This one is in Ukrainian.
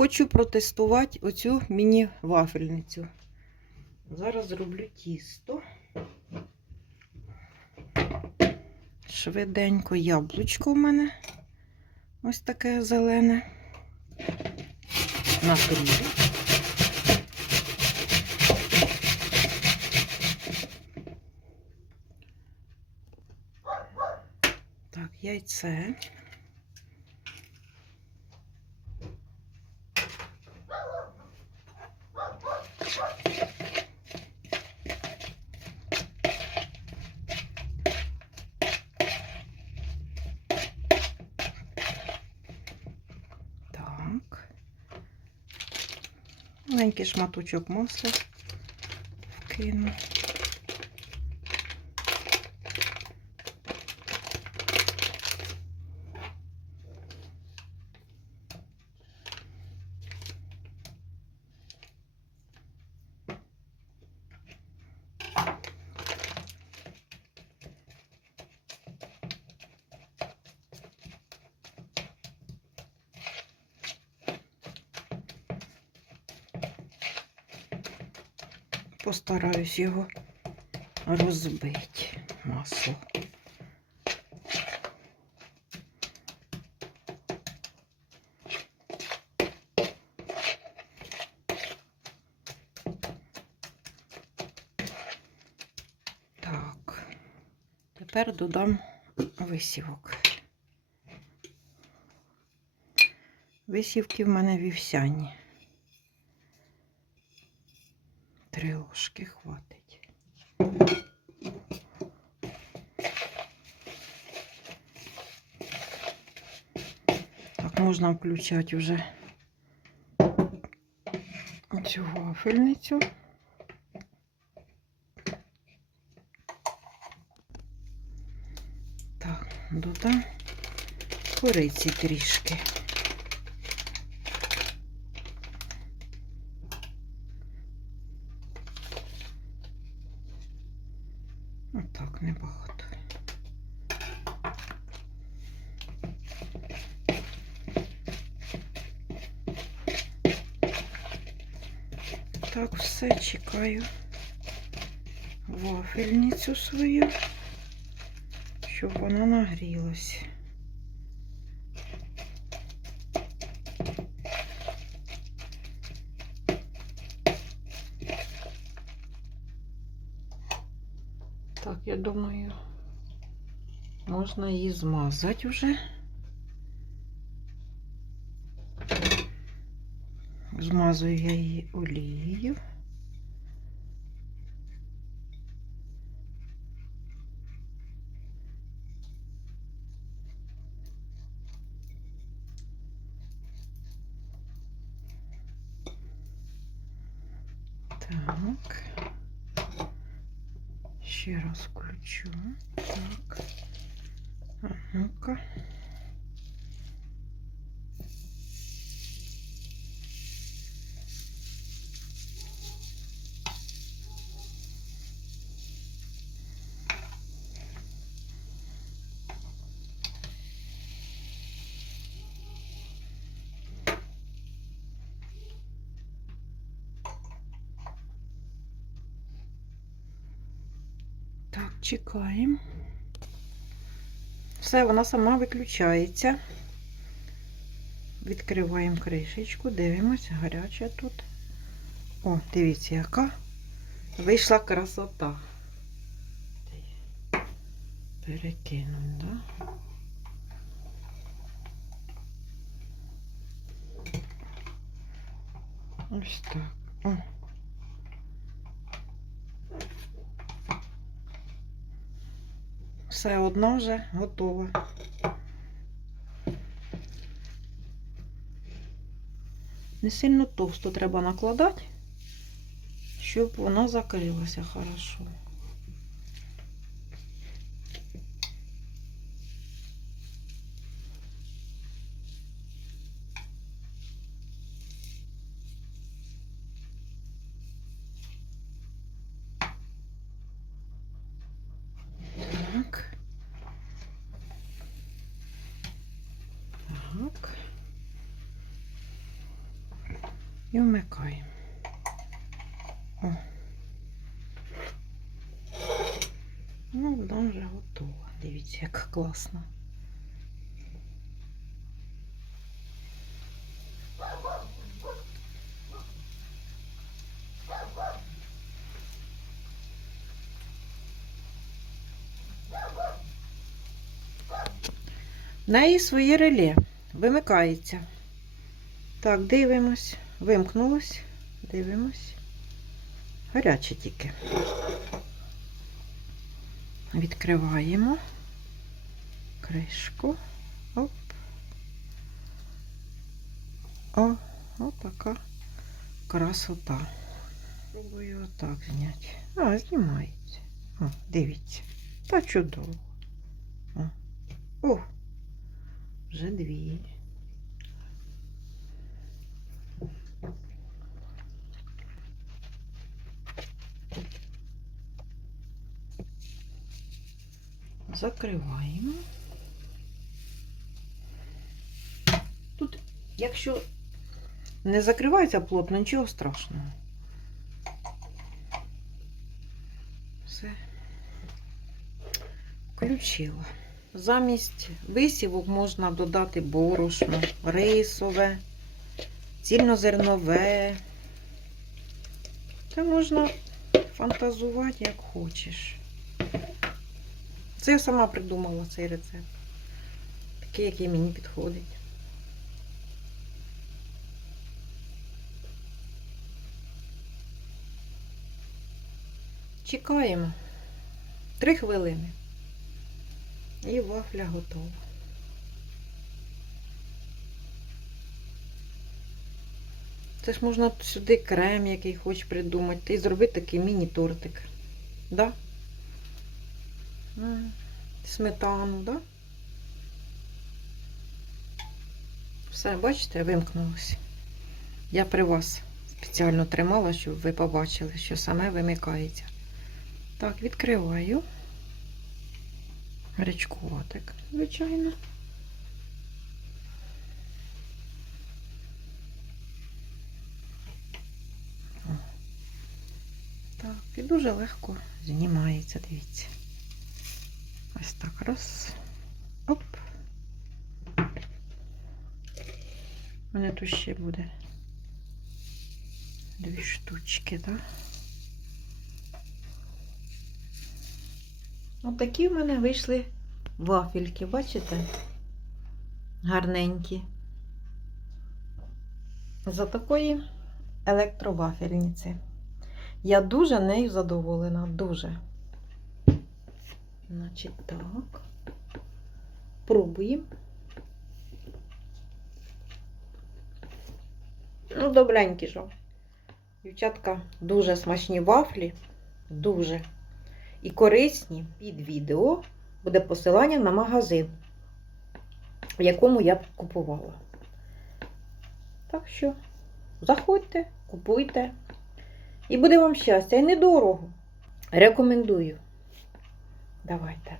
хочу протестувати оцю міні-вафельницю. Зараз зроблю тісто. Швиденько яблучко в мене. Ось таке зелене. Накрию. Так, яйце. Так. Маленький шматочок масла вкину. Постараюсь його розбити масло. Так, тепер додам висівок. Висівки в мене вівсяні. Три ложки хватить. Так, можна включати вже цю вафельницю. Так, додам кориці трішки. Отак, небагато. Так, все чекаю вафельницю свою, щоб вона нагрілась. Так, я думаю, можна її змазати вже. Змазую я її олією. Так. Ще раз включу. Так. А ну-ка. Чекаємо. Все, вона сама виключається. Відкриваємо кришечку, дивимося, гаряча тут. О, дивіться, яка вийшла красота. Перекинемо, да? Ось так. О. Все одно вже готова. Не сильно товсто треба накладати, щоб воно закрилося хорошо. І вмикаємо. О. Ну, вона вже готова. Дивіться, як класно. В неї своє реле вимикається. Так, дивимось. Вимкнулось. Дивимось. Гаряче тільки. Відкриваємо кришку. Оп. О, отака красота. Пробую отак зняти. А, знімається. О, дивіться. Та чудово. О, О вже дві. Закриваємо. Тут, якщо не закривається плотно, нічого страшного. Все. Включила. Замість висівок можна додати борошно, рисове, цільнозернове. Це можна фантазувати як хочеш. Це я сама придумала цей рецепт. Такий, який мені підходить. Чекаємо. Три хвилини. І вафля готова. Це ж можна сюди крем, який хочеш придумати, і зробити такий міні-тортик. Да? Сметану, да? Все, бачите, вимкнулося. Я при вас спеціально тримала, щоб ви побачили, що саме вимикається. Так, відкриваю. Гарячкуватик, звичайно. Так, і дуже легко знімається, дивіться. Ось так раз. Оп. У мене тут ще буде дві штучки, так? Ось такі в мене вийшли вафельки, бачите? Гарненькі. За такої електровафельниці. Я дуже нею задоволена, дуже. Значить, так. Пробуємо. Ну, добренькі ж. Дівчатка, дуже смачні вафлі. Дуже. І корисні. Під відео буде посилання на магазин, в якому я купувала. Так що, заходьте, купуйте. І буде вам щастя. І недорого. Рекомендую. Давайте.